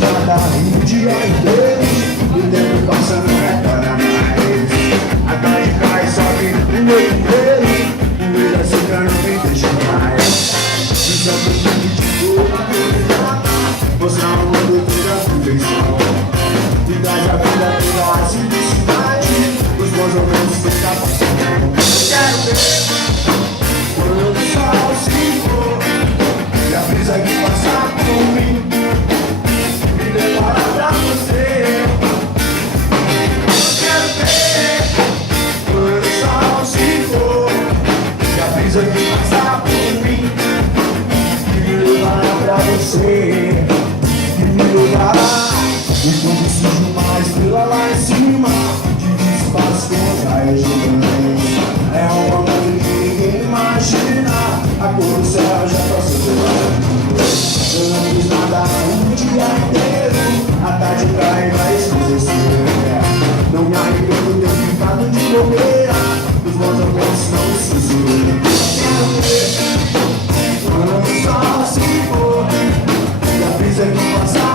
nada o dia inteiro. O tempo passa, não repara mais. A tarde cai, sobe o meu inteiro. Poeira seca não me deixa mais. Visão do mundo de cor, mostrar o mundo toda a perfeição. E traz a vida toda a simplicidade. Os bons momentos que está passando. Eu quero ver quando o sol se for e a brisa que passa por mim me demora pra você. Eu quero ver quando o sol se for e a brisa que passa por mim me levará pra você. E me levará e quando surge uma estrela lá em cima divide espaço com a região. É um amor que ninguém imagina. A cor do céu já passou pela. Eu não fiz nada o dia inteiro. A tarde cai e vai escurecer. Não me arrependo de ter ficado de bobeira. Os bons amores não se sucedem. Quero ver quando o sol se for e a brisa que passa